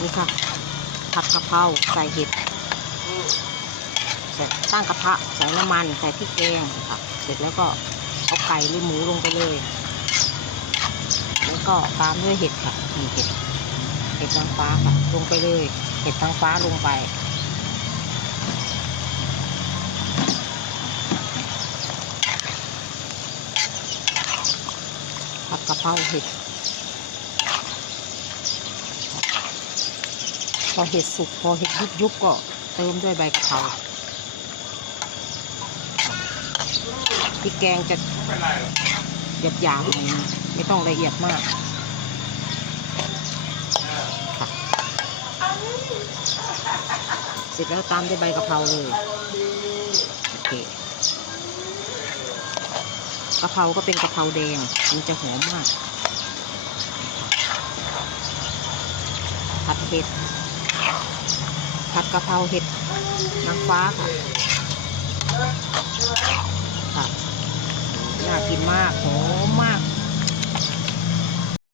นี่ค่ะ ผัดกะเพราใส่เห็ดใส่ตั้งกระทะใส่น้ำมันใส่พริกแกงค่ะเสร็จแล้วก็เอาไก่หรือหมูลงไปเลย แล้วก็ตามด้วยเห็ดค่ะนี่เห็ดเห็ดนางฟ้าค่ะลงไปเลย เห็ดนางฟ้าลงไปผัดกะเพราเห็ด พอเห็ดสุกพอเห็ดยุบยุบก็เติมด้วยใบกะเพราพริกแกงจะหยาบหยาบๆหน่อยนะไม่ต้องละเอียดมากเสร็จแล้วตามด้วยใบกะเพราเลยโอเคกะเพราก็เป็นกะเพราแดงมันจะหอมมากผัดเห็ด ผัดกะเพราเห็ดนางฟ้าค่ะค่ะน่ากินมากหอมมาก